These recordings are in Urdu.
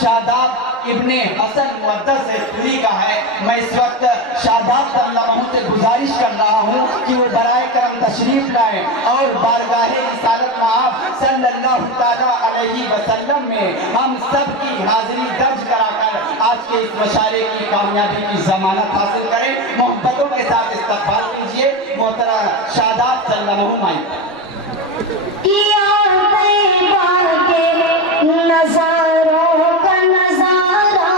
شاداب ابن حسن مدد سے پوری کا ہے. میں اس وقت شاداب صلی اللہ علیہ وسلم سے گزارش کر رہا ہوں کہ وہ برائے کرم تشریف لائیں اور بارگاہ رسالت مآب صلی اللہ علیہ وسلم میں ہم سب کی حاضری درج کرا کر آج کے اس مشاعرے کی کامیابی کی ضمانت حاصل کریں. محبتوں کے ساتھ استقبال کیجئے محترم شاداب صلی اللہ علیہ وسلم. نظاروں کا نظارہ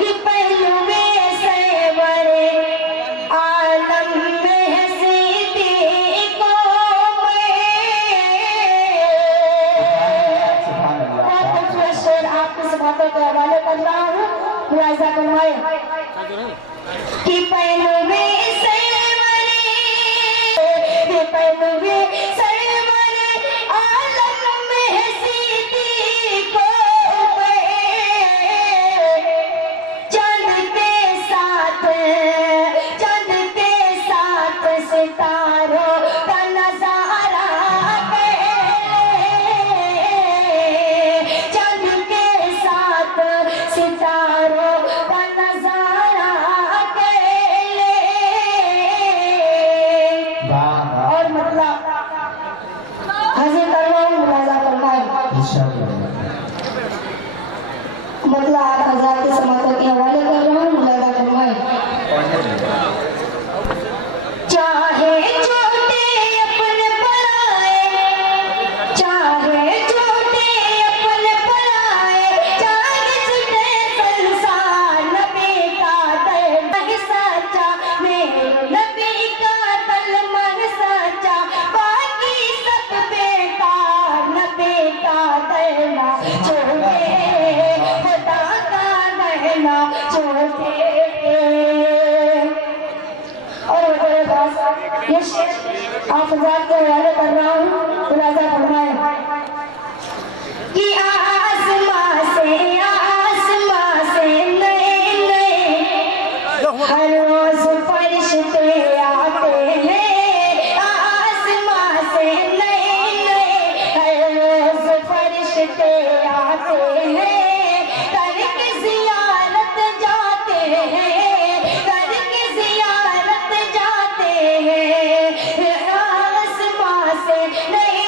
یہ پہلوے سیور عالم میں صدیق آپ کے سباتوں کے حوالے کر رہا ہوں. ملاحظہ فرمائے کہ پہلوے پہلوے سرور عالم میں صدیق چند کے ساتھ ستاروں کا نظارہ چند کے ساتھ ستاروں کا نظارہ اور مطلب حضرت اللہ ملاحظہ فرمائے مطلب آپ حضرات کے سماعتوں کے حوالے کر رہا ہوں. ملاحظہ فرمائے چاہے چھوٹے اپنے پرائے چاہے چھوٹے اپنے پرائے چاہے چھوٹے سنسار نبی کا دل من سچا میرے نبی کا دل من سچا باقی سب بیکار نبی کا دل نہ چھوڑے خدا کا دل نہ چھوڑے. اور میرے پاس یہ شعر آپ حضرات کے حوالے کر رہا ہوں. ملاحظہ فرمائے کہ آسمان سے نئے ہر روز فرشتے آتے ہیں. آسمان سے نئے ہر روز فرشتے آتے ہیں. کر کے زیارت جاتے ہیں کر کے زیارت جاتے ہیں. آسمان سے نئے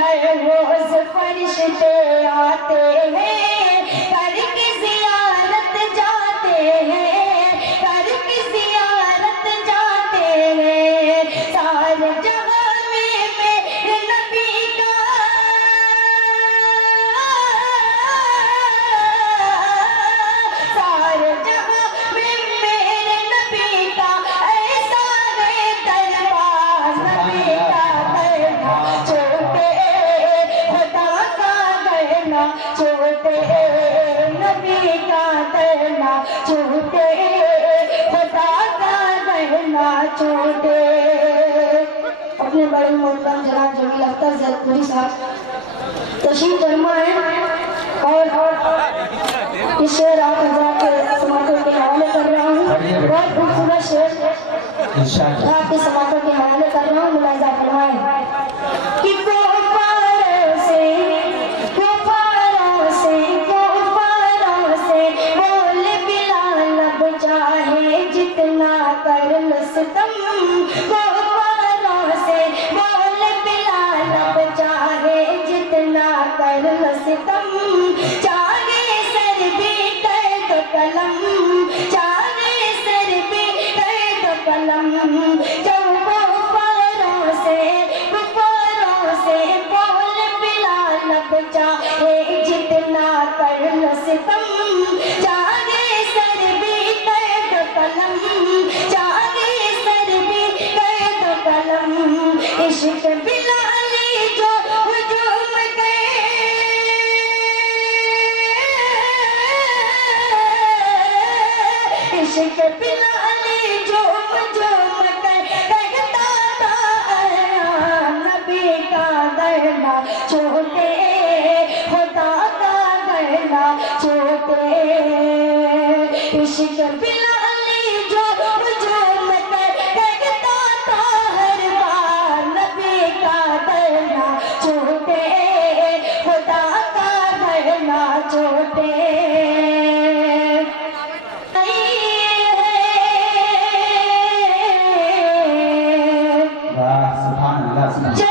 ہر روز فرشتے آتے ہیں. کر کے زیارت جاتے ہیں کر کے زیارت جاتے ہیں. سارے جہاں میں میرے نبی کا سارے جہاں میں میرے نبی کا ایسا ہے دربار نبی کا کرنا چھوٹے خدا کا کرنا چھوٹے نبی کا کرنا چھوٹے خدا کا کرنا چھوٹے. اپنے بڑے محترم جناب جمیل اختر زیدپوری صاحب تشریف فرما ہے اور اس شعر آپ حضرات کے سماعتوں کے حوالے کر رہا ہوں. بہت خوبصورت شعر آپ کے سماعتوں کے حوالے کر رہا ہوں. ملاحظہ فرمائے کہ بول بلا لب چاہے جتنا کر لو ستم. کفاروں سے بول بلا لب چاہے جتنا کر لو ستم. چاہے سر بھی کر دو قلم چاہے سر بھی کر دو قلم. جب کفاروں سے بول بلا لب چاہے جتنا کر لو ستم. چاہے سر بھی کر دو قلم چاہے سر بھی کر دو قلم. عشق بلالی جو ہجوم گئے عشق بلالی جو ہجوم گئے کہتا تھا نبی کا درنا چھوٹے خدا کا درنا چھوٹے. عشق بلالی جو ہجوم گئے کہتا تھا ہر بار نبی کا درنا چھوٹے حسنا